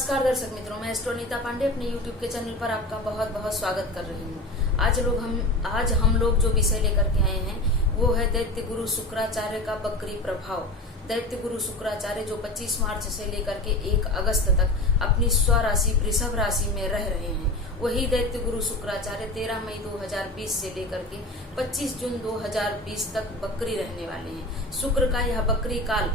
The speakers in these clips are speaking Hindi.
नमस्कार दर्शक मित्रों, मैं एस्ट्रोनीता पांडे अपने यूट्यूब के चैनल पर आपका बहुत बहुत स्वागत कर रही हूँ। आज हम लोग जो विषय लेकर के आए हैं वो है दैत्य गुरु शुक्राचार्य का बकरी प्रभाव। दैत्य गुरु शुक्राचार्य जो 25 मार्च से लेकर के 1 अगस्त तक अपनी स्वराशि वृषभ राशि में रह रहे हैं, वही दैत्य गुरु शुक्राचार्य 13 मई 2020 से लेकर के 25 जून 2020 तक बकरी रहने वाले हैं। शुक्र का यह बकरी काल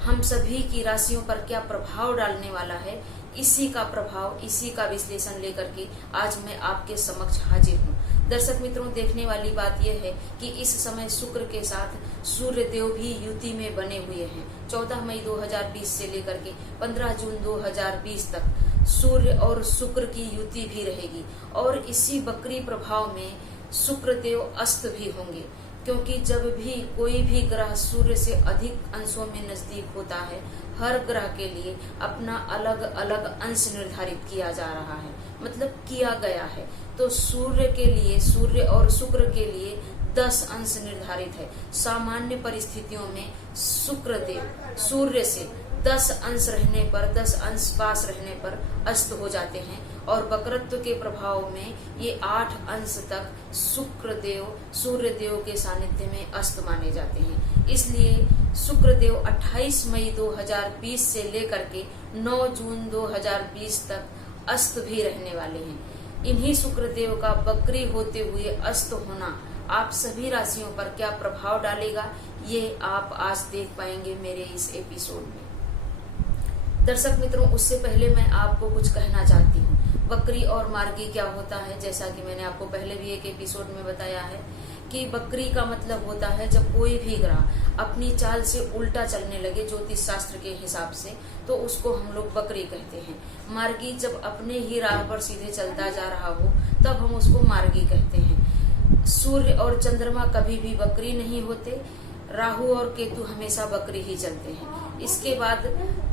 हम सभी की राशियों पर क्या प्रभाव डालने वाला है, इसी का प्रभाव, इसी का विश्लेषण लेकर के आज मैं आपके समक्ष हाजिर हूँ। दर्शक मित्रों, देखने वाली बात यह है कि इस समय शुक्र के साथ सूर्य देव भी युति में बने हुए हैं। 14 मई 2020 से लेकर के 15 जून 2020 तक सूर्य और शुक्र की युति भी रहेगी और इसी बकरी प्रभाव में शुक्र देव अस्त भी होंगे, क्योंकि जब भी कोई भी ग्रह सूर्य से अधिक अंशों में नजदीक होता है, हर ग्रह के लिए अपना अलग अलग अंश निर्धारित किया जा रहा है, मतलब किया गया है। तो सूर्य के लिए, सूर्य और शुक्र के लिए 10 अंश निर्धारित है। सामान्य परिस्थितियों में शुक्र देव सूर्य से 10 अंश रहने पर, 10 अंश पास रहने पर अस्त हो जाते हैं और वक्रत्व के प्रभाव में ये 8 अंश तक शुक्र देव सूर्य देव के सानिध्य में अस्त माने जाते हैं। इसलिए शुक्र देव 28 मई 2020 से लेकर के 9 जून 2020 तक अस्त भी रहने वाले हैं। इन्हीं शुक्र देव का बकरी होते हुए अस्त होना आप सभी राशियों पर क्या प्रभाव डालेगा, ये आप आज देख पाएंगे मेरे इस एपिसोड में। दर्शक मित्रों, उससे पहले मैं आपको कुछ कहना चाहती हूँ। बकरी और मार्गी क्या होता है, जैसा कि मैंने आपको पहले भी एक एपिसोड में बताया है कि बकरी का मतलब होता है जब कोई भी ग्रह अपनी चाल से उल्टा चलने लगे ज्योतिष शास्त्र के हिसाब से, तो उसको हम लोग बकरी कहते हैं। मार्गी जब अपने ही राह पर सीधे चलता जा रहा हो तब हम उसको मार्गी कहते हैं। सूर्य और चंद्रमा कभी भी बकरी नहीं होते, राहु और केतु हमेशा बकरी ही चलते हैं। इसके बाद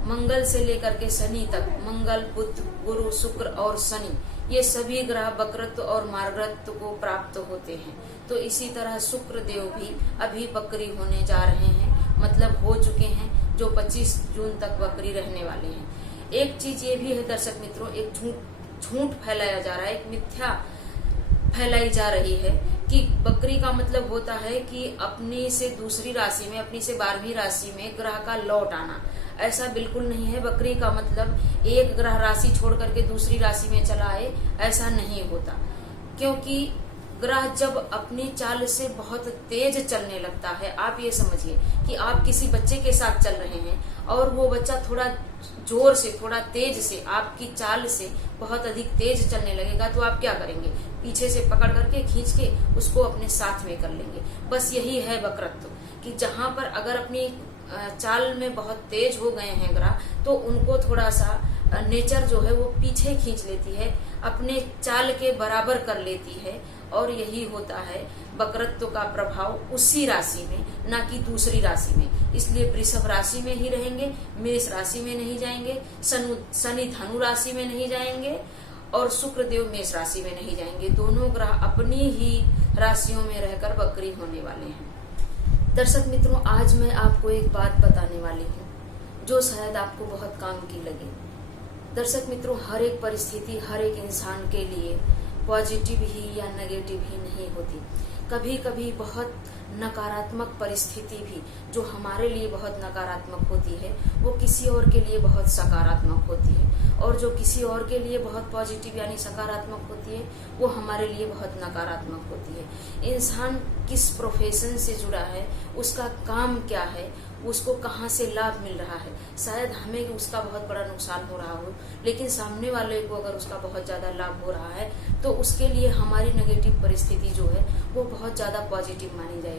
मंगल से लेकर के शनि तक, मंगल, बुध, गुरु, शुक्र और शनि, ये सभी ग्रह बकरत्व और मार्गत्व को प्राप्त होते हैं। तो इसी तरह शुक्र देव भी अभी बकरी होने जा रहे हैं, मतलब हो चुके हैं, जो 25 जून तक बकरी रहने वाले हैं। एक चीज ये भी है दर्शक मित्रों, एक झूठ फैलाया जा रहा है, एक मिथ्या फैलाई जा रही है कि बकरी का मतलब होता है कि अपनी से दूसरी राशि में, अपनी से 12वीं राशि में ग्रह का लौट आना। ऐसा बिल्कुल नहीं है। बकरी का मतलब एक ग्रह राशि छोड़ करके दूसरी राशि में चला आए, ऐसा नहीं होता। क्योंकि ग्रह जब अपनी चाल से बहुत तेज चलने लगता है, आप ये समझिए कि आप किसी बच्चे के साथ चल रहे हैं और वो बच्चा थोड़ा जोर से, थोड़ा तेज से, आपकी चाल से बहुत अधिक तेज चलने लगेगा, तो आप क्या करेंगे? पीछे से पकड़ करके खींच के उसको अपने साथ में कर लेंगे। बस यही है वक्रत्व, कि जहां पर अगर अपनी चाल में बहुत तेज हो गए हैं ग्रह, तो उनको थोड़ा सा नेचर जो है वो पीछे खींच लेती है, अपने चाल के बराबर कर लेती है, और यही होता है वक्रत्व का प्रभाव उसी राशि में, ना कि दूसरी राशि में। इसलिए वृषभ राशि में ही रहेंगे, मेष राशि में नहीं जाएंगे, शनि धनु राशि में नहीं जाएंगे और शुक्र देव मेष राशि में नहीं जाएंगे। दोनों ग्रह अपनी ही राशियों में रहकर बकरी होने वाले हैं। दर्शक मित्रों, आज मैं आपको एक बात बताने वाली हूँ जो शायद आपको बहुत काम की लगे। दर्शक मित्रों, हर एक परिस्थिति हर एक इंसान के लिए पॉजिटिव ही या नेगेटिव ही नहीं होती। कभी कभी बहुत नकारात्मक परिस्थिति भी जो हमारे लिए बहुत नकारात्मक होती है, वो किसी और के लिए बहुत सकारात्मक होती है, और जो किसी और के लिए बहुत पॉजिटिव यानी सकारात्मक होती है, वो हमारे लिए बहुत नकारात्मक होती है। इंसान किस प्रोफेशन से जुड़ा है, उसका काम क्या है, उसको कहाँ से लाभ मिल रहा है, शायद हमें उसका बहुत बड़ा नुकसान हो रहा हो, लेकिन सामने वाले को अगर उसका बहुत ज्यादा लाभ हो रहा है, तो उसके लिए हमारी नेगेटिव परिस्थिति जो है वो बहुत ज्यादा पॉजिटिव मानी जाएगी।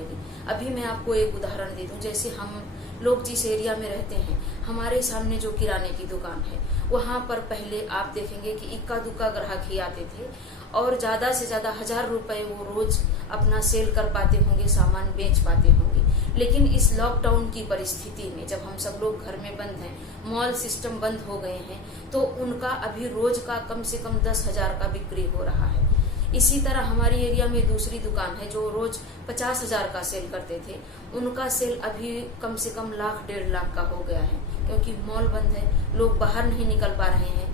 अभी मैं आपको एक उदाहरण दे दूं, जैसे हम लोग जिस एरिया में रहते हैं, हमारे सामने जो किराने की दुकान है, वहां पर पहले आप देखेंगे कि इक्का दुक्का ग्राहक ही आते थे और ज्यादा से ज्यादा 1000 रुपए वो रोज अपना सेल कर पाते होंगे, सामान बेच पाते होंगे। लेकिन इस लॉकडाउन की परिस्थिति में जब हम सब लोग घर में बंद हैं, मॉल सिस्टम बंद हो गए हैं, तो उनका अभी रोज का कम से कम 10,000 का बिक्री हो रहा है। इसी तरह हमारी एरिया में दूसरी दुकान है जो रोज 50,000 का सेल करते थे, उनका सेल अभी कम से कम 1,00,000 1,50,000 का हो गया है, क्योंकि मॉल बंद है, लोग बाहर नहीं निकल पा रहे हैं।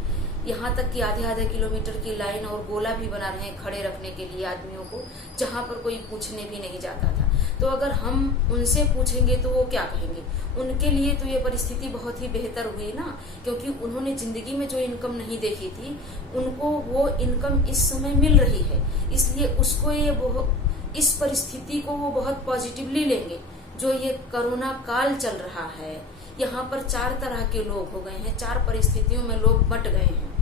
यहाँ तक कि आधे आधे किलोमीटर की लाइन और गोला भी बना रहे हैं खड़े रखने के लिए आदमियों को, जहाँ पर कोई पूछने भी नहीं जाता था। तो अगर हम उनसे पूछेंगे तो वो क्या कहेंगे? उनके लिए तो ये परिस्थिति बहुत ही बेहतर हुई ना, क्योंकि उन्होंने जिंदगी में जो इनकम नहीं देखी थी, उनको वो इनकम इस समय मिल रही है। इसलिए उसको इस परिस्थिति को वो बहुत पॉजिटिवली लेंगे। जो ये कोरोना काल चल रहा है, यहाँ पर 4 तरह के लोग हो गए हैं, 4 परिस्थितियों में लोग बंट गए हैं।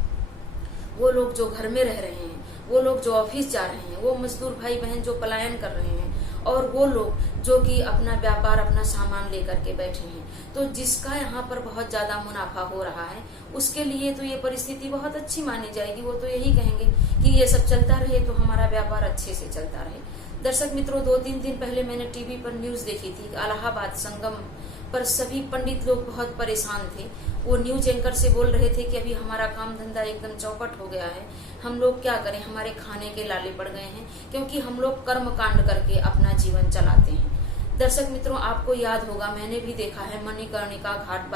वो लोग जो घर में रह रहे हैं, वो लोग जो ऑफिस जा रहे हैं, वो मजदूर भाई बहन जो पलायन कर रहे हैं, और वो लोग जो कि अपना व्यापार अपना सामान लेकर के बैठे हैं। तो जिसका यहाँ पर बहुत ज्यादा मुनाफा हो रहा है, उसके लिए तो ये परिस्थिति बहुत अच्छी मानी जाएगी। वो तो यही कहेंगे कि ये सब चलता रहे तो हमारा व्यापार अच्छे से चलता रहे। दर्शक मित्रों, 2-3 दिन पहले मैंने टीवी पर न्यूज देखी थी, इलाहाबाद संगम पर सभी पंडित लोग बहुत परेशान थे। वो न्यूज एंकर से बोल रहे थे कि अभी हमारा काम धंधा एकदम चौपट हो गया है, हम लोग क्या करें, हमारे खाने के लाले पड़ गए हैं, क्योंकि हम लोग कर्म कांड करके अपना जीवन चलाते हैं। दर्शक मित्रों, आपको याद होगा, मैंने भी देखा है मणिकर्णिका घाट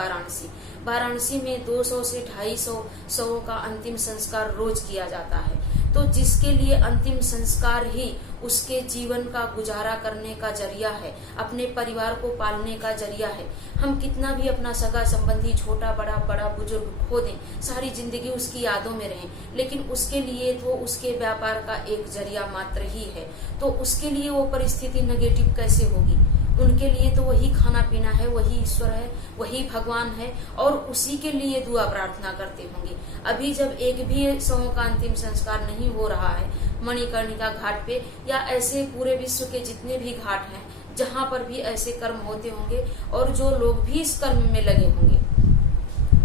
वाराणसी में 200 से 250 शवों का अंतिम संस्कार रोज किया जाता है। तो जिसके लिए अंतिम संस्कार ही उसके जीवन का गुजारा करने का जरिया है, अपने परिवार को पालने का जरिया है। हम कितना भी अपना सगा संबंधी छोटा बड़ा बुजुर्ग खो दें, सारी जिंदगी उसकी यादों में रहें, लेकिन उसके लिए तो उसके व्यापार का एक जरिया मात्र ही है। तो उसके लिए वो परिस्थिति नेगेटिव कैसे होगी? उनके लिए तो वही खाना पीना है, वही ईश्वर है, वही भगवान है, और उसी के लिए दुआ प्रार्थना करते होंगे। अभी जब एक भी शवों का अंतिम संस्कार नहीं हो रहा है मणिकर्णिका घाट पे, या ऐसे पूरे विश्व के जितने भी घाट हैं जहाँ पर भी ऐसे कर्म होते होंगे, और जो लोग भी इस कर्म में लगे होंगे,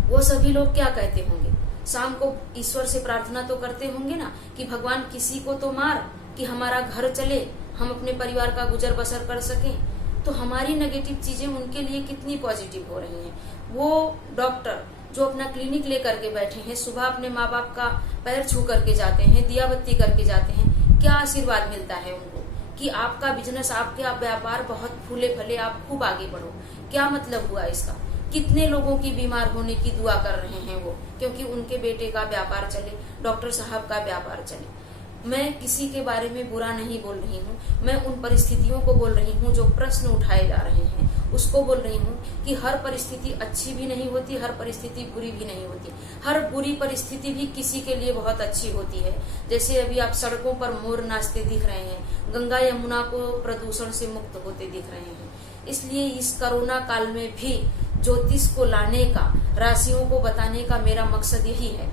वो सभी लोग क्या कहते होंगे? शाम को ईश्वर से प्रार्थना तो करते होंगे ना कि भगवान किसी को तो मार कि हमारा घर चले, हम अपने परिवार का गुजर बसर कर सकें। तो हमारी नेगेटिव चीजें उनके लिए कितनी पॉजिटिव हो रही हैं। वो डॉक्टर जो अपना क्लिनिक लेकर के बैठे हैं, सुबह अपने माँ बाप का पैर छू करके जाते हैं, दिया बत्ती करके जाते हैं, क्या आशीर्वाद मिलता है उनको कि आपका बिजनेस, आपका व्यापार बहुत फूले फले, आप खूब आगे बढ़ो। क्या मतलब हुआ इसका? कितने लोगों की बीमार होने की दुआ कर रहे हैं वो, क्योंकि उनके बेटे का व्यापार चले, डॉक्टर साहब का व्यापार चले। मैं किसी के बारे में बुरा नहीं बोल रही हूँ, मैं उन परिस्थितियों को बोल रही हूँ जो प्रश्न उठाए जा रहे हैं, उसको बोल रही हूँ कि हर परिस्थिति अच्छी भी नहीं होती, हर परिस्थिति बुरी भी नहीं होती। हर बुरी परिस्थिति भी किसी के लिए बहुत अच्छी होती है। जैसे अभी आप सड़कों पर मोर नाचते दिख रहे हैं, गंगा यमुना को प्रदूषण से मुक्त होते दिख रहे हैं। इसलिए इस कोरोना काल में भी ज्योतिष को लाने का, राशियों को बताने का मेरा मकसद यही है।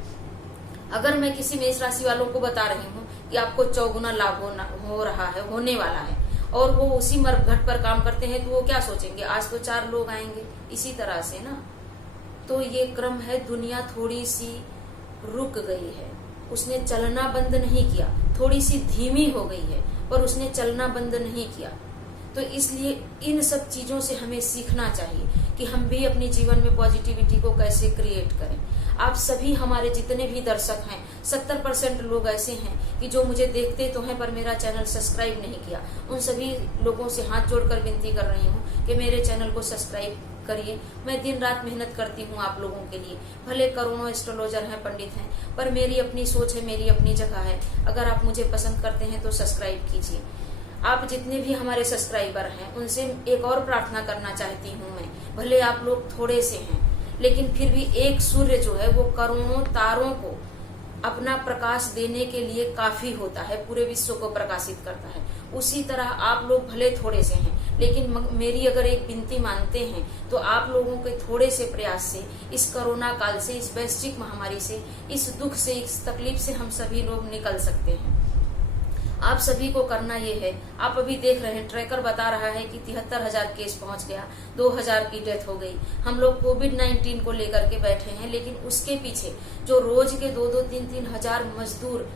अगर मैं किसी मेष राशि वालों को बता रही हूँ कि आपको 4 गुना लाभ हो रहा है, होने वाला है, और वो उसी मरघट पर काम करते हैं, तो वो क्या सोचेंगे? आज तो 4 लोग आएंगे। इसी तरह से ना, तो ये क्रम है। दुनिया थोड़ी सी रुक गई है, उसने चलना बंद नहीं किया, थोड़ी सी धीमी हो गई है, पर उसने चलना बंद नहीं किया। तो इसलिए इन सब चीजों से हमें सीखना चाहिए कि हम भी अपने जीवन में पॉजिटिविटी को कैसे क्रिएट करें। आप सभी हमारे जितने भी दर्शक हैं, 70% लोग ऐसे हैं कि जो मुझे देखते तो हैं पर मेरा चैनल सब्सक्राइब नहीं किया। उन सभी लोगों से हाथ जोड़कर विनती कर रही हूँ कि मेरे चैनल को सब्सक्राइब करिए। मैं दिन रात मेहनत करती हूँ आप लोगों के लिए। भले करोड़ों एस्ट्रोलॉजर हैं, पंडित हैं, पर मेरी अपनी सोच है, मेरी अपनी जगह है। अगर आप मुझे पसंद करते हैं तो सब्सक्राइब कीजिए। आप जितने भी हमारे सब्सक्राइबर हैं, उनसे एक और प्रार्थना करना चाहती हूँ मैं। भले आप लोग थोड़े से हैं, लेकिन फिर भी एक सूर्य जो है वो करोड़ों तारों को अपना प्रकाश देने के लिए काफी होता है, पूरे विश्व को प्रकाशित करता है। उसी तरह आप लोग भले थोड़े से हैं, लेकिन मेरी अगर एक विनती मानते हैं तो आप लोगों के थोड़े से प्रयास से, इस कोरोना काल से, इस वैश्विक महामारी से, इस दुख से, इस तकलीफ से हम सभी लोग निकल सकते हैं। आप सभी को करना ये है, आप अभी देख रहे हैं ट्रैकर बता रहा है कि 73,000 केस पहुंच गया, 2,000 की डेथ हो गई। हम लोग कोविड-19 को लेकर के बैठे हैं, लेकिन उसके पीछे जो रोज के 2-2, 3-3 हजार मजदूर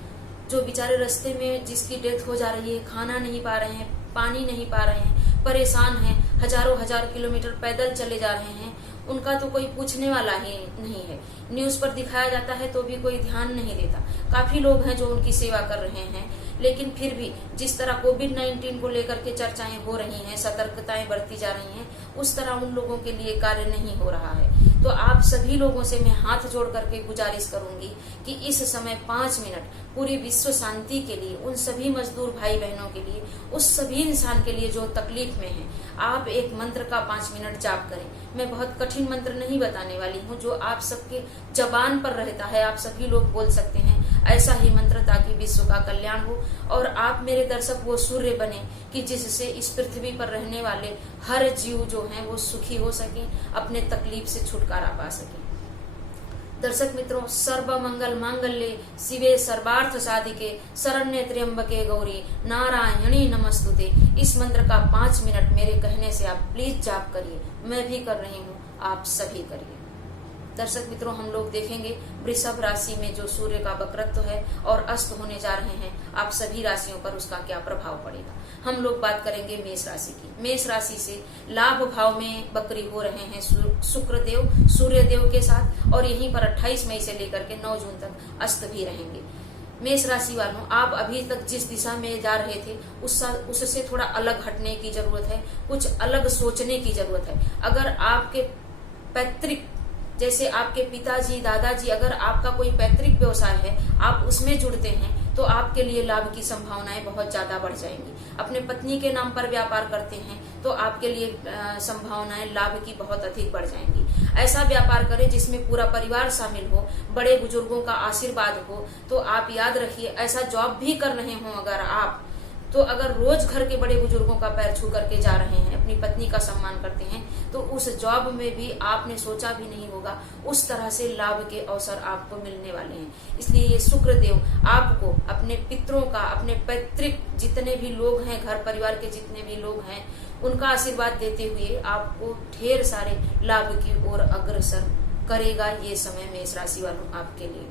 जो बेचारे रास्ते में जिसकी डेथ हो जा रही है, खाना नहीं पा रहे हैं, पानी नहीं पा रहे हैं, परेशान हैं, हजारों हजार किलोमीटर पैदल चले जा रहे हैं, उनका तो कोई पूछने वाला ही नहीं है। न्यूज पर दिखाया जाता है तो भी कोई ध्यान नहीं देता। काफी लोग हैं जो उनकी सेवा कर रहे हैं, लेकिन फिर भी जिस तरह कोविड-19 को लेकर के चर्चाएं हो रही हैं, सतर्कताएं बरती जा रही हैं, उस तरह उन लोगों के लिए कार्य नहीं हो रहा है। तो आप सभी लोगों से मैं हाथ जोड़ करके गुजारिश करूंगी कि इस समय 5 मिनट पूरी विश्व शांति के लिए, उन सभी मजदूर भाई बहनों के लिए, उस सभी इंसान के लिए जो तकलीफ में है, आप एक मंत्र का 5 मिनट जाप करें। मैं बहुत कठिन मंत्र नहीं बताने वाली हूँ, जो आप सबके जबान पर रहता है, आप सभी लोग बोल सकते हैं ऐसा ही मंत्र, ताकि विश्व का कल्याण हो और आप मेरे दर्शक वो सूर्य बने कि जिससे इस पृथ्वी पर रहने वाले हर जीव जो हैं वो सुखी हो सके, अपने तकलीफ से छुटकारा पा सके। दर्शक मित्रों, सर्व मंगल मांगल्ये शिवे सर्वार्थ साधिके शरण्ये त्र्यंबके गौरी नारायणी नमस्तुते। इस मंत्र का 5 मिनट मेरे कहने से आप प्लीज जाप करिए। मैं भी कर रही हूँ, आप सभी करिए। दर्शक मित्रों, हम लोग देखेंगे वृषभ राशि में जो सूर्य का वक्रत्व है और अस्त होने जा रहे हैं, आप सभी राशियों पर उसका क्या प्रभाव पड़ेगा। हम लोग बात करेंगे मेष राशि की। मेष राशि से लाभ भाव में वक्री हो रहे हैं शुक्र देव सूर्य देव के साथ, और यहीं पर 28 मई से लेकर के 9 जून तक अस्त भी रहेंगे। मेष राशि वालों, आप अभी तक जिस दिशा में जा रहे थे उससे थोड़ा अलग हटने की जरूरत है, कुछ अलग सोचने की जरूरत है। अगर आपके पैतृक, जैसे आपके पिताजी दादाजी, अगर आपका कोई पैतृक व्यवसाय है, आप उसमें जुड़ते हैं तो आपके लिए लाभ की संभावनाएं बहुत ज्यादा बढ़ जाएंगी। अपने पत्नी के नाम पर व्यापार करते हैं तो आपके लिए संभावनाएं लाभ की बहुत अधिक बढ़ जाएंगी। ऐसा व्यापार करें जिसमें पूरा परिवार शामिल हो, बड़े बुजुर्गों का आशीर्वाद हो, तो आप याद रखिए, ऐसा जॉब भी कर रहे हो अगर आप, तो अगर रोज घर के बड़े बुजुर्गों का पैर छू करके जा रहे हैं, अपनी पत्नी का सम्मान करते हैं, तो उस जॉब में भी आपने सोचा भी नहीं होगा उस तरह से लाभ के अवसर आपको मिलने वाले हैं। इसलिए ये शुक्र देव आपको अपने पितरों का, अपने पैतृक जितने भी लोग हैं, घर परिवार के जितने भी लोग हैं, उनका आशीर्वाद देते हुए आपको ढेर सारे लाभ की ओर अग्रसर करेगा ये समय मेष राशि वालों आपके लिए।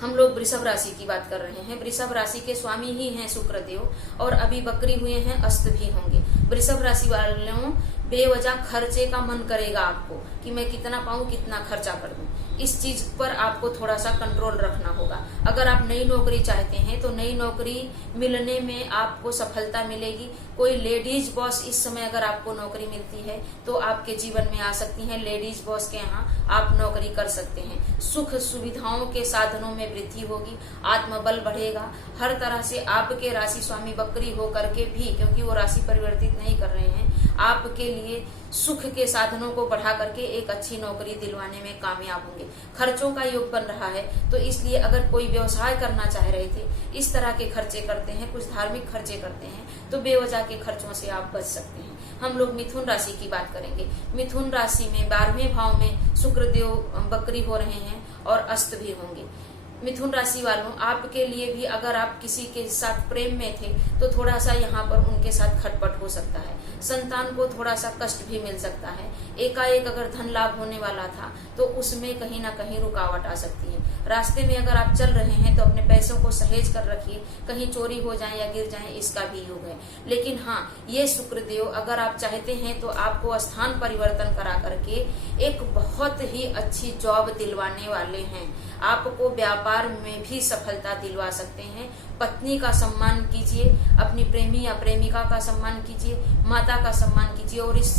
हम लोग वृषभ राशि की बात कर रहे हैं। वृषभ राशि के स्वामी ही हैं शुक्र देव, और अभी वक्री हुए हैं, अस्त भी होंगे। वृषभ राशि वालों, बेवजह खर्चे का मन करेगा आपको कि मैं कितना पाऊं, कितना खर्चा कर दूं। इस चीज पर आपको थोड़ा सा कंट्रोल रखना होगा। अगर आप नई नौकरी चाहते हैं तो नई नौकरी मिलने में आपको सफलता मिलेगी। कोई लेडीज बॉस इस समय अगर आपको नौकरी मिलती है तो आपके जीवन में आ सकती हैं। लेडीज बॉस के यहाँ आप नौकरी कर सकते हैं। सुख सुविधाओं के साधनों में वृद्धि होगी, आत्मबल बढ़ेगा। हर तरह से आपके राशि स्वामी वक्री होकर के भी, क्योंकि वो राशि परिवर्तित नहीं कर रहे हैं, आपके लिए सुख के साधनों को बढ़ा करके एक अच्छी नौकरी दिलवाने में कामयाब होंगे। खर्चों का योग बन रहा है, तो इसलिए अगर कोई व्यवसाय करना चाह रहे थे, इस तरह के खर्चे करते हैं, कुछ धार्मिक खर्चे करते हैं, तो बेवजह के खर्चों से आप बच सकते हैं। हम लोग मिथुन राशि की बात करेंगे। मिथुन राशि में 12वें भाव में शुक्र देव वक्री हो रहे हैं और अस्त भी होंगे। मिथुन राशि वालों, आपके लिए भी अगर आप किसी के साथ प्रेम में थे तो थोड़ा सा यहाँ पर उनके साथ खटपट हो सकता है। संतान को थोड़ा सा कष्ट भी मिल सकता है। एकाएक अगर धन लाभ होने वाला था तो उसमें कहीं ना कहीं रुकावट आ सकती है। रास्ते में अगर आप चल रहे हैं तो अपने पैसों को सहेज कर रखिए, कहीं चोरी हो जाए या गिर जाए, इसका भी योग है। लेकिन हाँ, ये शुक्र देव अगर आप चाहते हैं तो आपको स्थान परिवर्तन करा करके एक बहुत ही अच्छी जॉब दिलवाने वाले हैं। आपको व्यापार में भी सफलता दिलवा सकते हैं। पत्नी का सम्मान कीजिए, अपनी प्रेमी या प्रेमिका का सम्मान कीजिए, माता का सम्मान कीजिए, और इस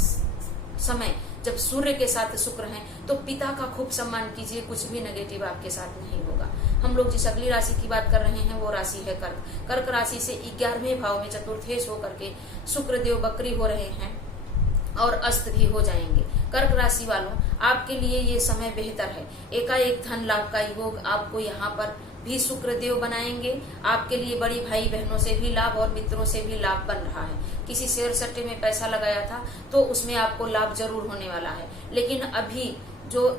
समय जब सूर्य के साथ शुक्र हैं तो पिता का खूब सम्मान कीजिए। कुछ भी नेगेटिव आपके साथ नहीं होगा। हम लोग जिस अगली राशि की बात कर रहे हैं वो राशि है कर्क। कर्क राशि से 11वें भाव में चतुर्थेश होकर के शुक्र देव वक्री हो रहे हैं और अस्त भी हो जाएंगे। कर्क राशि वालों, आपके लिए ये समय बेहतर है। एकाएक धन लाभ का योग आपको यहाँ पर भी शुक्र देव बनाएंगे। आपके लिए बड़ी भाई बहनों से भी लाभ और मित्रों से भी लाभ बन रहा है। किसी शेयर सट्टे में पैसा लगाया था तो उसमें आपको लाभ जरूर होने वाला है। लेकिन अभी जो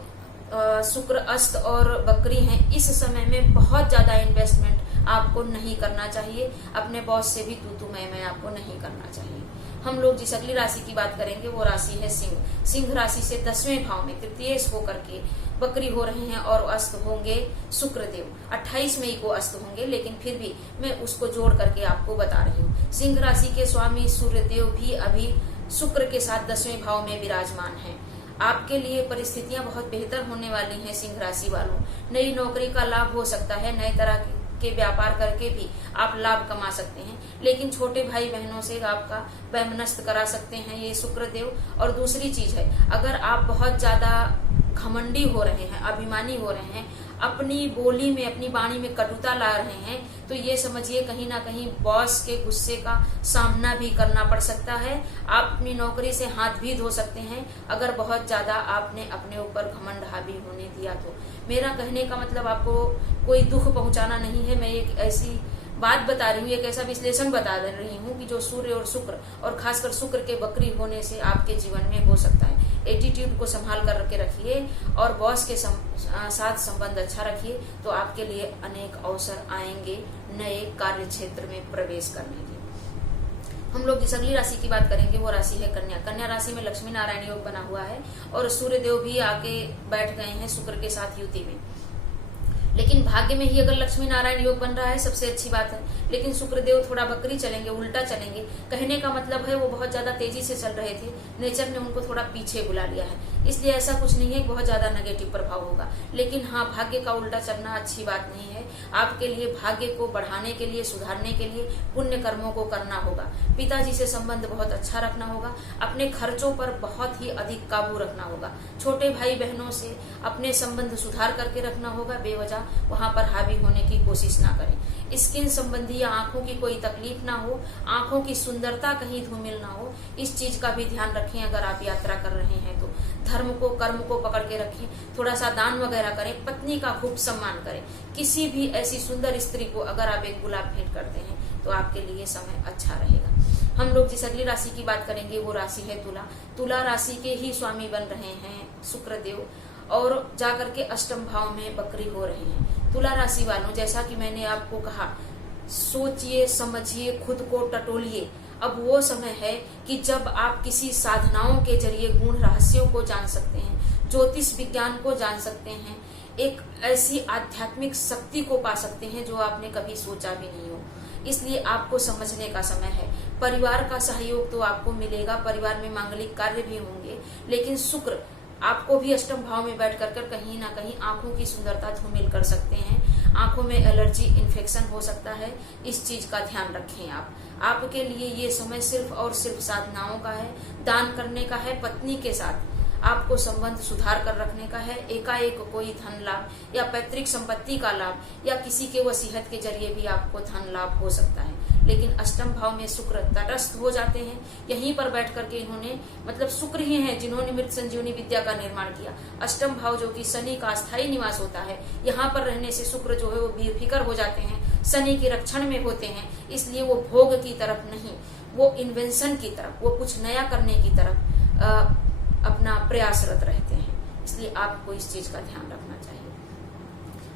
शुक्र अस्त और वक्री हैं, इस समय में बहुत ज्यादा इन्वेस्टमेंट आपको नहीं करना चाहिए। अपने बॉस से भी तू मैं आपको नहीं करना चाहिए। हम लोग जिस अगली राशि की बात करेंगे वो राशि है सिंह। सिंह राशि से 10वें भाव में तृतीयेश होकर के वक्री हो रहे हैं और अस्त होंगे शुक्र देव। 28 मई को अस्त होंगे, लेकिन फिर भी मैं उसको जोड़ करके आपको बता रही हूँ। सिंह राशि के स्वामी सूर्य देव भी अभी शुक्र के साथ 10वें भाव में विराजमान हैं। आपके लिए परिस्थितियां बहुत बेहतर होने वाली हैं। सिंह राशि वालों, नई नौकरी का लाभ हो सकता है। नए तरह के व्यापार करके भी आप लाभ कमा सकते हैं। लेकिन छोटे भाई बहनों से आपका वैमनस्य करा सकते हैं ये शुक्र देव। और दूसरी चीज है, अगर आप बहुत ज्यादा घमंडी हो रहे हैं, अभिमानी हो रहे हैं, अपनी बोली में, अपनी वाणी में कटुता ला रहे हैं, तो ये समझिए कहीं ना कहीं बॉस के गुस्से का सामना भी करना पड़ सकता है। आप अपनी नौकरी से हाथ भी धो सकते हैं अगर बहुत ज्यादा आपने अपने ऊपर घमंड हावी होने दिया तो। मेरा कहने का मतलब आपको कोई दुख पहुंचाना नहीं है, मैं एक ऐसी बात बता रही हूँ, एक ऐसा विश्लेषण बता रही हूँ कि जो सूर्य और शुक्र, और खासकर शुक्र के बकरी होने से आपके जीवन में हो सकता है। एटीट्यूड को संभाल कर के रखिए और बॉस के साथ संबंध अच्छा रखिए, तो आपके लिए अनेक अवसर आएंगे नए कार्य क्षेत्र में प्रवेश करने के। हम लोग जिस अगली राशि की बात करेंगे वो राशि है कन्या। कन्या राशि में लक्ष्मी नारायण योग बना हुआ है और सूर्य देव भी आके बैठ गए हैं शुक्र के साथ युति में। लेकिन भाग्य में ही अगर लक्ष्मी नारायण योग बन रहा है सबसे अच्छी बात है, लेकिन शुक्रदेव थोड़ा बकरी चलेंगे, उल्टा चलेंगे। कहने का मतलब है वो बहुत ज्यादा तेजी से चल रहे थे, नेचर ने उनको थोड़ा पीछे बुला लिया है, इसलिए ऐसा कुछ नहीं है बहुत ज्यादा नेगेटिव प्रभाव होगा। लेकिन हाँ, भाग्य का उल्टा चलना अच्छी बात नहीं है। आपके लिए भाग्य को बढ़ाने के लिए, सुधारने के लिए पुण्य कर्मों को करना होगा। पिताजी से संबंध बहुत अच्छा रखना होगा, अपने खर्चों पर बहुत ही अधिक काबू रखना होगा। छोटे भाई बहनों से अपने संबंध सुधार करके रखना होगा, बेवजह वहां पर हावी होने की कोशिश ना करें। स्किन संबंधी या आंखों की कोई तकलीफ ना हो, आंखों की सुंदरता कहीं धूमिल ना हो, इस चीज का भी ध्यान रखें। अगर आप यात्रा कर रहे हैं तो धर्म को, कर्म को पकड़ के रखें, थोड़ा सा दान वगैरह करें, पत्नी का खूब सम्मान करें। किसी भी ऐसी सुंदर स्त्री को अगर आप एक गुलाब भेंट करते हैं तो आपके लिए समय अच्छा रहेगा। हम लोग जिस अगली राशि की बात करेंगे वो राशि है तुला। तुला राशि के ही स्वामी बन रहे हैं शुक्रदेव और जाकर के अष्टम भाव में बकरी हो रहे हैं। तुला राशि वालों, जैसा कि मैंने आपको कहा, सोचिए, समझिए, खुद को टटोलिए। अब वो समय है कि जब आप किसी साधनाओं के जरिए गूढ़ रहस्यों को जान सकते हैं, ज्योतिष विज्ञान को जान सकते हैं, एक ऐसी आध्यात्मिक शक्ति को पा सकते हैं जो आपने कभी सोचा भी नहीं हो। इसलिए आपको समझने का समय है। परिवार का सहयोग तो आपको मिलेगा, परिवार में मांगलिक कार्य भी होंगे, लेकिन शुक्र आपको भी अष्टम भाव में बैठ कर कहीं ना कहीं आंखों की सुंदरता धूमिल कर सकते हैं। आंखों में एलर्जी, इन्फेक्शन हो सकता है, इस चीज का ध्यान रखें आप। आपके लिए ये समय सिर्फ और सिर्फ साधनाओं का है, दान करने का है, पत्नी के साथ आपको संबंध सुधार कर रखने का है। एकाएक कोई धन लाभ या पैतृक संपत्ति का लाभ या किसी के वसीयत के जरिए भी आपको धन लाभ हो सकता है। लेकिन अष्टम भाव में शुक्र तटस्थ हो जाते हैं। यहीं पर बैठ करके इन्होंने, मतलब शुक्र ही हैं जिन्होंने मृत संजीवनी विद्या का निर्माण किया। अष्टम भाव जो कि शनि का स्थायी निवास होता है, यहाँ पर रहने से शुक्र जो है वो बेफिक्र हो जाते हैं, शनि के रक्षण में होते हैं। इसलिए वो भोग की तरफ नहीं, वो इन्वेंशन की तरफ, वो कुछ नया करने की तरफ अपना प्रयासरत रहते हैं। इसलिए आपको इस चीज का ध्यान रखना चाहिए।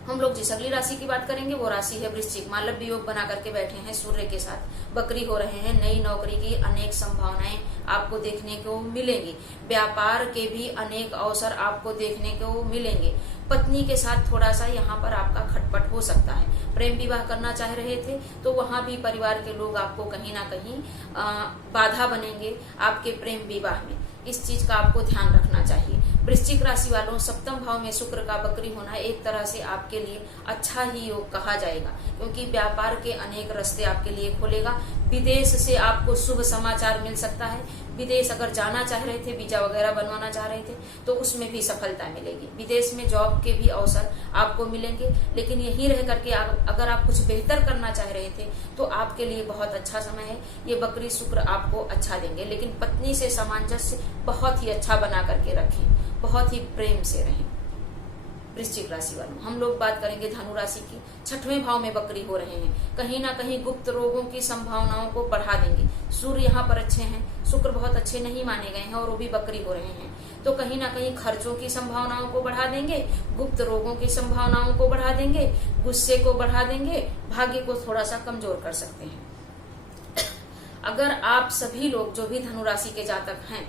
हम लोग जिस अगली राशि की बात करेंगे वो राशि है वृश्चिक। मालव्य योग बना करके बैठे हैं सूर्य के साथ, बकरी हो रहे हैं। नई नौकरी की अनेक संभावनाएं आपको देखने को मिलेंगी, व्यापार के भी अनेक अवसर आपको देखने को मिलेंगे। पत्नी के साथ थोड़ा सा यहाँ पर आपका खटपट हो सकता है। प्रेम विवाह करना चाह रहे थे तो वहां भी परिवार के लोग आपको कहीं ना कहीं बाधा बनेंगे आपके प्रेम विवाह में। इस चीज का आपको ध्यान रखना चाहिए। वृश्चिक राशि वालों, सप्तम भाव में शुक्र का बकरी होना एक तरह से आपके लिए अच्छा ही योग कहा जाएगा, क्योंकि व्यापार के अनेक रास्ते आपके लिए खोलेगा। विदेश से आपको शुभ समाचार मिल सकता है। विदेश अगर जाना चाह रहे थे, वीजा वगैरह बनवाना चाह रहे थे, तो उसमें भी सफलता मिलेगी। विदेश में जॉब के भी अवसर आपको मिलेंगे। लेकिन यहीं रह करके अगर आप कुछ बेहतर करना चाह रहे थे तो आपके लिए बहुत अच्छा समय है। ये बकरी शुक्र आपको अच्छा देंगे। लेकिन पत्नी से सामंजस्य बहुत ही अच्छा बना करके रखें, बहुत ही प्रेम से रहें। वृश्चिक राशि वालों, हम लोग बात करेंगे धनु राशि की। छठवें भाव में बकरी हो रहे हैं, कहीं ना कहीं गुप्त रोगों की संभावनाओं को बढ़ा देंगे। सूर्य यहाँ पर अच्छे हैं, शुक्र बहुत अच्छे नहीं माने गए हैं और वो भी बकरी हो रहे हैं, तो कहीं ना कहीं खर्चों की संभावनाओं को बढ़ा देंगे, गुप्त रोगों की संभावनाओं को बढ़ा देंगे, गुस्से को बढ़ा देंगे, भाग्य को थोड़ा सा कमजोर कर सकते हैं। अगर आप सभी लोग जो भी धनु राशि के जातक हैं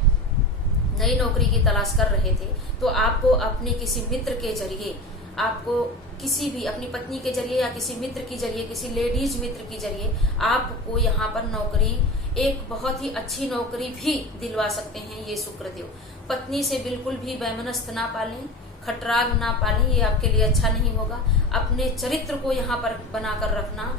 नई नौकरी की तलाश कर रहे थे तो आपको अपने किसी मित्र के जरिए, आपको किसी भी अपनी पत्नी के जरिए या किसी मित्र के जरिए, किसी लेडीज मित्र के जरिए आपको यहाँ पर नौकरी, एक बहुत ही अच्छी नौकरी भी दिलवा सकते हैं ये शुक्रदेव। पत्नी से बिल्कुल भी वैमनस्थ ना पालें, खटराग ना पालें, ये आपके लिए अच्छा नहीं होगा। अपने चरित्र को यहाँ पर बनाकर रखना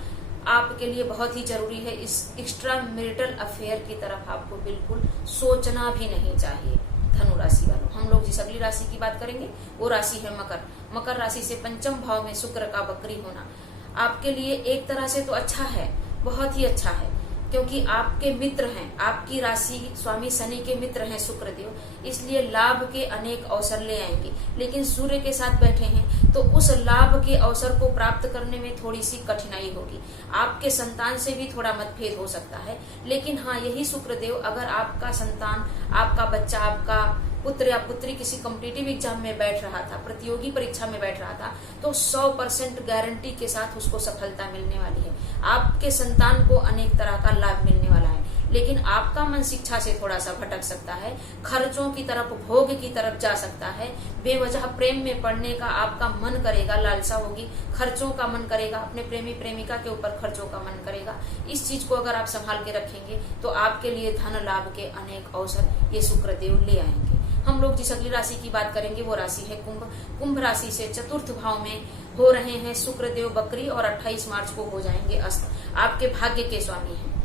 आपके लिए बहुत ही जरूरी है। इस एक्स्ट्रा मैरिटल अफेयर की तरफ आपको बिल्कुल सोचना भी नहीं चाहिए। धनु राशि वालों। हम लोग जिस अगली राशि की बात करेंगे वो राशि है मकर। मकर राशि से पंचम भाव में शुक्र का वक्री होना आपके लिए एक तरह से तो अच्छा है, बहुत ही अच्छा है, क्योंकि आपके मित्र हैं, आपकी राशि स्वामी शनि के मित्र हैं शुक्रदेव, इसलिए लाभ के अनेक अवसर ले आएंगे। लेकिन सूर्य के साथ बैठे हैं तो उस लाभ के अवसर को प्राप्त करने में थोड़ी सी कठिनाई होगी। आपके संतान से भी थोड़ा मतभेद हो सकता है। लेकिन हाँ, यही शुक्रदेव अगर आपका संतान, आपका बच्चा, आपका पुत्र या पुत्री किसी कॉम्पिटिटिव एग्जाम में बैठ रहा था, प्रतियोगी परीक्षा में बैठ रहा था, तो 100% गारंटी के साथ उसको सफलता मिलने वाली है। आपके संतान को अनेक तरह का लाभ मिलने वाला है। लेकिन आपका मन शिक्षा से थोड़ा सा भटक सकता है, खर्चों की तरफ, भोग की तरफ जा सकता है। बेवजह प्रेम में पड़ने का आपका मन करेगा, लालसा होगी, खर्चों का मन करेगा, अपने प्रेमी प्रेमिका के ऊपर खर्चों का मन करेगा। इस चीज को अगर आप संभाल के रखेंगे तो आपके लिए धन लाभ के अनेक अवसर ये शुक्रदेव ले आएंगे। हम लोग जिस अगली राशि की बात करेंगे वो राशि है कुंभ। कुंभ राशि से चतुर्थ भाव में हो रहे हैं शुक्रदेव वक्री और 28 मार्च को हो जाएंगे अस्त। आपके भाग्य के स्वामी हैं,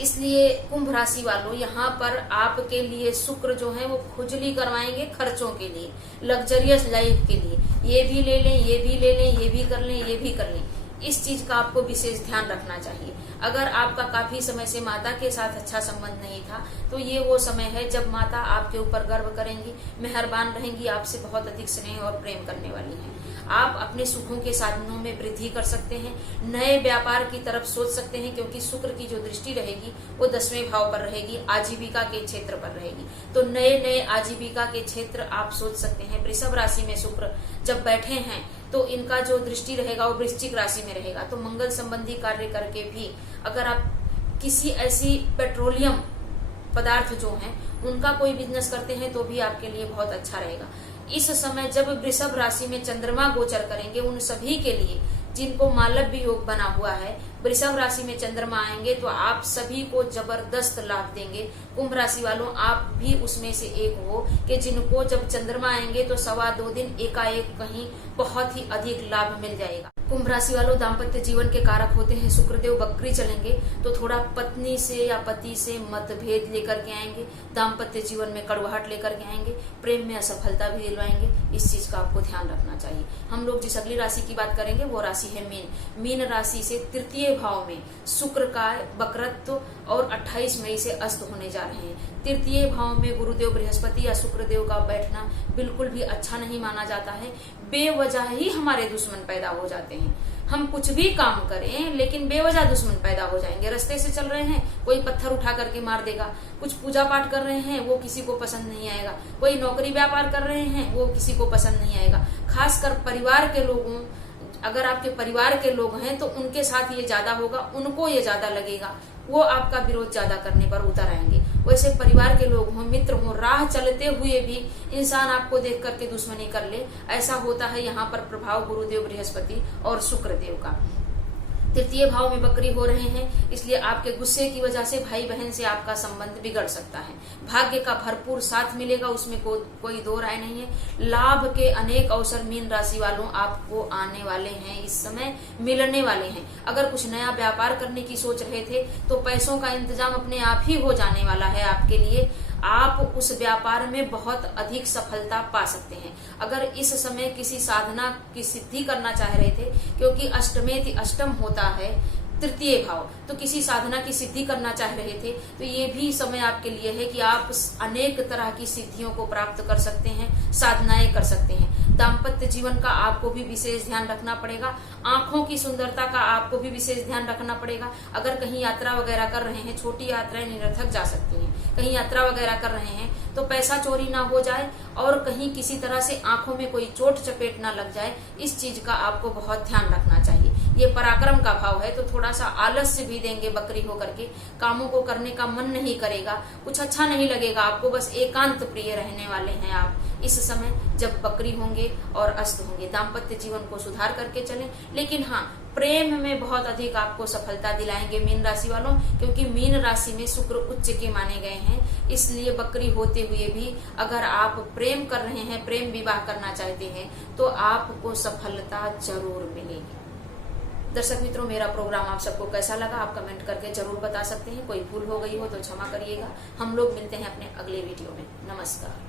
इसलिए कुंभ राशि वालों यहाँ पर आपके लिए शुक्र जो है वो खुजली करवाएंगे खर्चों के लिए, लग्जरियस लाइफ के लिए। ये भी ले लें, ये भी ले लें, ये भी कर लें, ये भी कर लें। इस चीज का आपको विशेष ध्यान रखना चाहिए। अगर आपका काफी समय से माता के साथ अच्छा संबंध नहीं था तो ये वो समय है जब माता आपके ऊपर गर्व करेंगी, मेहरबान रहेंगी, आपसे बहुत अधिक स्नेह और प्रेम करने वाली हैं। आप अपने सुखों के साधनों में वृद्धि कर सकते हैं, नए व्यापार की तरफ सोच सकते हैं, क्योंकि शुक्र की जो दृष्टि रहेगी वो 10वें भाव पर रहेगी, आजीविका के क्षेत्र पर रहेगी। तो नए नए आजीविका के क्षेत्र आप सोच सकते हैं। वृषभ राशि में शुक्र जब बैठे हैं तो इनका जो दृष्टि रहेगा वो वृश्चिक राशि में रहेगा। तो मंगल संबंधी कार्य करके भी अगर आप किसी ऐसी पेट्रोलियम पदार्थ जो हैं उनका कोई बिजनेस करते हैं तो भी आपके लिए बहुत अच्छा रहेगा। इस समय जब वृषभ राशि में चंद्रमा गोचर करेंगे उन सभी के लिए जिनको मालव्य योग बना हुआ है, वृषभ राशि में चंद्रमा आएंगे तो आप सभी को जबरदस्त लाभ देंगे। कुंभ राशि वालों, आप भी उसमें से एक हो कि जिनको जब चंद्रमा आएंगे तो 2.25 दिन एकाएक कहीं बहुत ही अधिक लाभ मिल जाएगा। कुंभ राशि वालों, दाम्पत्य जीवन के कारक होते हैं शुक्रदेव वक्री चलेंगे तो थोड़ा पत्नी से या पति से मतभेद लेकर के आएंगे, दाम्पत्य जीवन में कड़वाहट लेकर के आएंगे, प्रेम में असफलता भी दिलवाएंगे। इस चीज का आपको ध्यान रखना चाहिए। हम लोग जिस अगली राशि की बात करेंगे वो राशि है मीन। मीन राशि से तृतीय भाव में शुक्र का वक्रत्व और 28 मई से अस्त होने जा रहे हैं। तृतीय भाव में गुरुदेव बृहस्पति या शुक्रदेव का बैठना बिल्कुल भी अच्छा नहीं माना जाता है। बेवजह ही हमारे दुश्मन पैदा हो जाते हैं। हम कुछ भी काम करें लेकिन बेवजह दुश्मन पैदा हो जाएंगे। रास्ते से चल रहे हैं, कोई पत्थर उठा करके मार देगा। कुछ पूजा पाठ कर रहे हैं, वो किसी को पसंद नहीं आएगा। कोई नौकरी व्यापार कर रहे हैं, वो किसी को पसंद नहीं आएगा। खासकर परिवार के लोगों, अगर आपके परिवार के लोग हैं तो उनके साथ ये ज्यादा होगा, उनको ये ज्यादा लगेगा, वो आपका विरोध ज्यादा करने पर उतर आएंगे। वैसे परिवार के लोग हों, मित्र हों, राह चलते हुए भी इंसान आपको देख करके दुश्मनी कर ले, ऐसा होता है। यहाँ पर प्रभाव गुरुदेव बृहस्पति और शुक्रदेव का। तृतीय भाव में वक्री हो रहे हैं, इसलिए आपके गुस्से की वजह से भाई बहन से आपका संबंध बिगड़ सकता है। भाग्य का भरपूर साथ मिलेगा, उसमें कोई दो राय नहीं है। लाभ के अनेक अवसर मीन राशि वालों आपको आने वाले हैं, इस समय मिलने वाले हैं। अगर कुछ नया व्यापार करने की सोच रहे थे तो पैसों का इंतजाम अपने आप ही हो जाने वाला है आपके लिए। आप उस व्यापार में बहुत अधिक सफलता पा सकते हैं। अगर इस समय किसी साधना की सिद्धि करना चाह रहे थे, क्योंकि अष्टमेति अष्टम होता है तृतीय भाव, तो किसी साधना की सिद्धि करना चाह रहे थे तो ये भी समय आपके लिए है कि आप अनेक तरह की सिद्धियों को प्राप्त कर सकते हैं, साधनाएं कर सकते हैं। दाम्पत्य जीवन का आपको भी विशेष ध्यान रखना पड़ेगा। आंखों की सुंदरता का आपको भी विशेष ध्यान रखना पड़ेगा। अगर कहीं यात्रा वगैरह कर रहे हैं, छोटी यात्राएं निरर्थक जा सकती हैं। कहीं यात्रा वगैरह कर रहे हैं तो पैसा चोरी ना हो जाए और कहीं किसी तरह से आंखों में कोई चोट चपेट ना लग जाए, इस चीज का आपको बहुत ध्यान रखना चाहिए। ये पराक्रम का भाव है तो थोड़ा सा आलस्य भी देंगे बकरी होकर के, कामों को करने का मन नहीं करेगा, कुछ अच्छा नहीं लगेगा आपको, बस एकांत प्रिय रहने वाले हैं आप इस समय जब बकरी होंगे और अस्त होंगे। दाम्पत्य जीवन को सुधार करके चलें, लेकिन हाँ, प्रेम में बहुत अधिक आपको सफलता दिलाएंगे मीन राशि वालों, क्योंकि मीन राशि में शुक्र उच्च के माने गए हैं। इसलिए बकरी होते हुए भी अगर आप प्रेम कर रहे हैं, प्रेम विवाह करना चाहते हैं तो आपको सफलता जरूर मिलेगी। दर्शक मित्रों, मेरा प्रोग्राम आप सबको कैसा लगा आप कमेंट करके जरूर बता सकते हैं। कोई भूल हो गई हो तो क्षमा करिएगा। हम लोग मिलते हैं अपने अगले वीडियो में। नमस्कार।